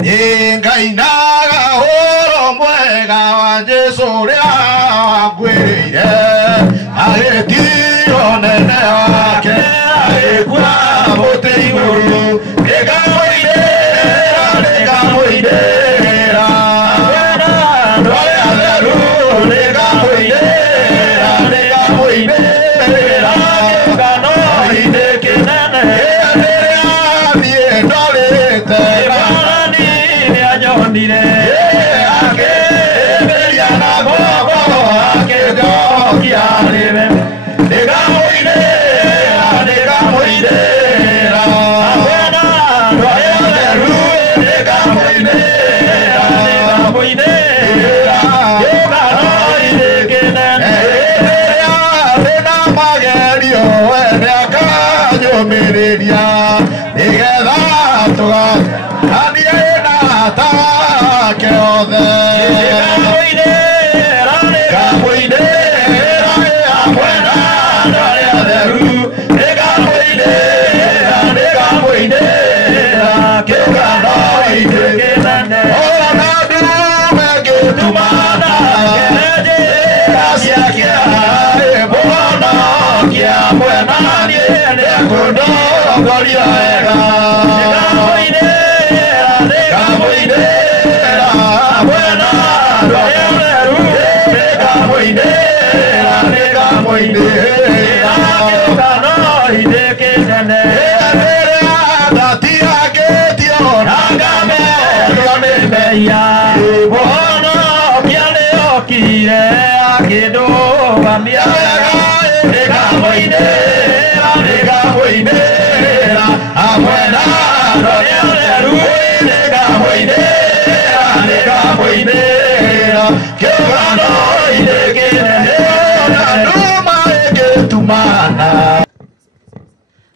Ningainaga oro mwega wa Jesu ria gwirire agitio nene wake agikua muti iguru nigamuinira ndoya theru nigamuinira ngano inde kinene thie ndorite Nire akeberia na gogo akedokia rebe negamoidera abena roya leru negamoidera yoga noide kenene rena magerio ene akayo mereria nigetha tuga ta que ode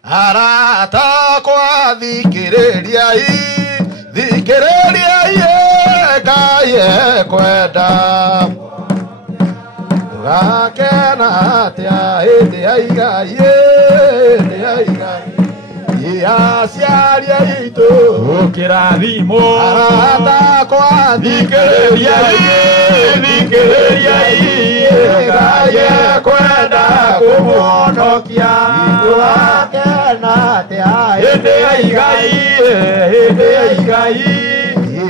Arata kwa thikiririai kaye kwenda gakena atia indi aigai ya ciaria itu ukirathimo arata kwa thikiririai kaye kwenda kumuonokia gakena atia indi aigai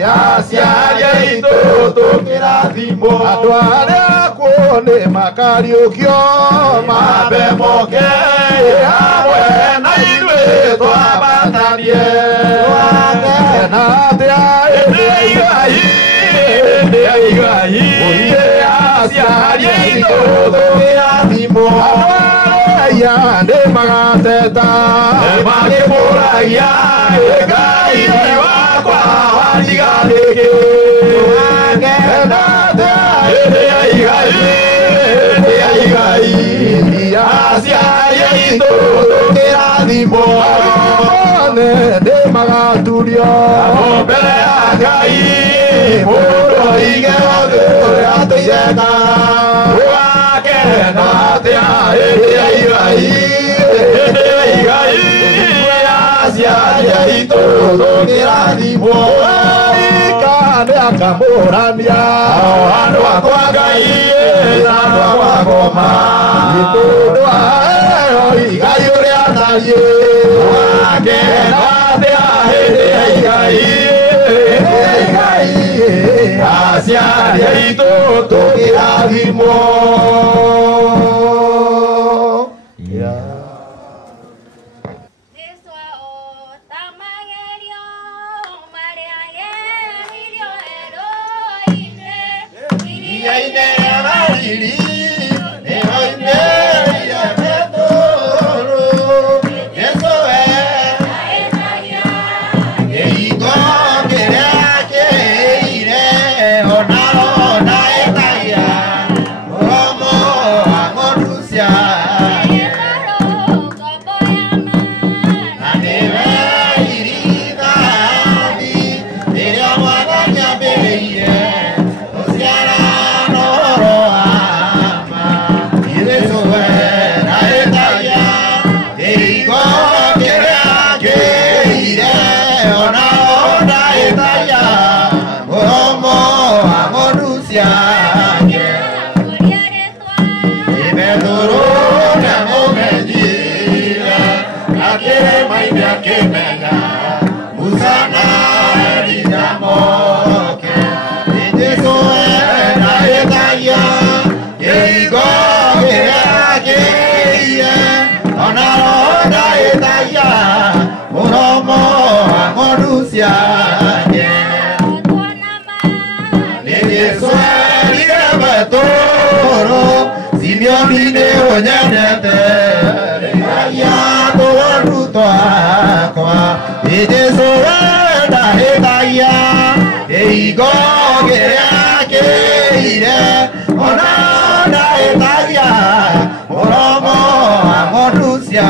Asiaria ito tukirathimo andu aria kuone makariukio mabe moke hamwe na ithuĩ twabatanie wakena atia ĩndĩ igai ũire asiaria ito tukirathimo andu aria ndĩ magateta makĩmũragia Ngai wakwa watigarĩke wakena atia ĩndĩ igai asiaria ito tukirathimo ndĩ magaturio mbere ya Ngai mũndũ oige othe ũrĩa atũireka wakena atia ĩndĩ igai asiaria ito tukirathimo ikane akamũrania andũ akwa Ngai na andũ akwa ngoma mũndũ aheo igai ũrĩa atariĩ wakena atia ĩndĩ igai asiaria ito tukirathimo Imioni onyanyete ya toruto akwa Ijesu enda hedaya Eigo gerake ire Onana hedaya Moromo amorusia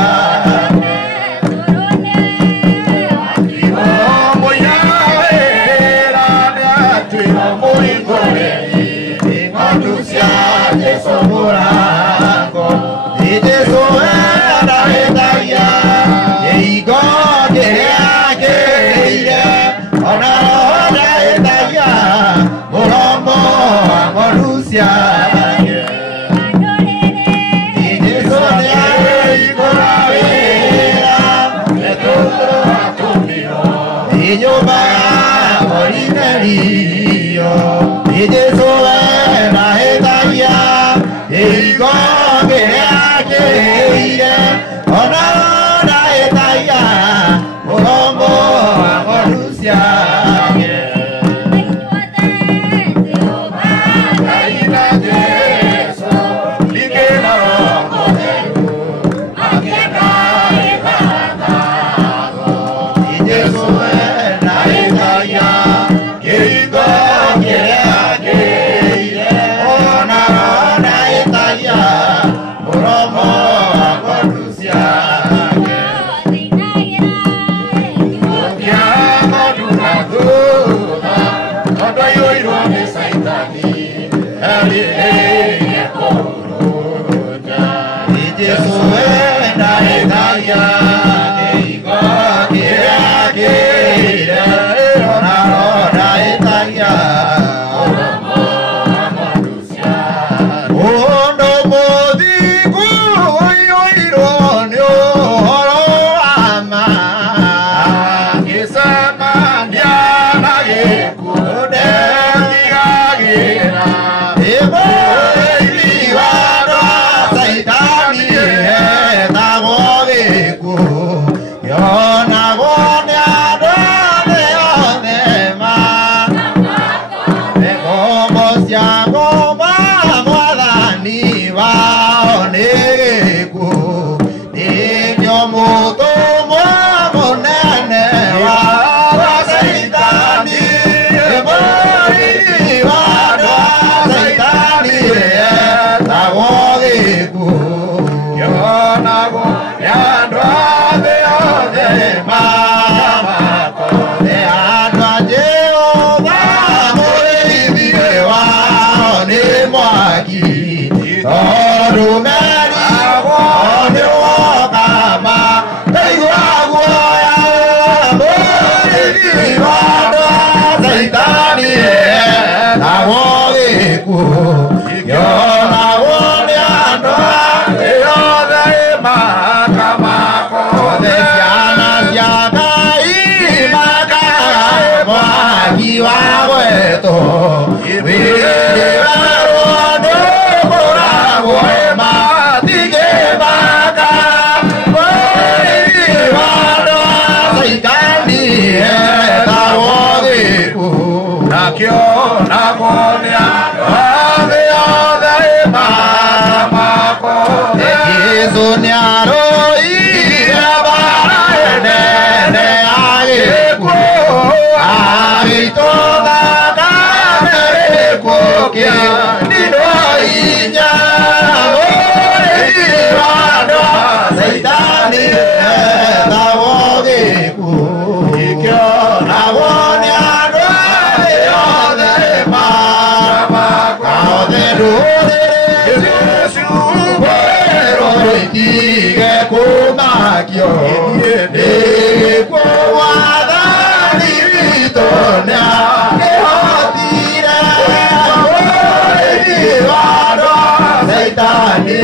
Tani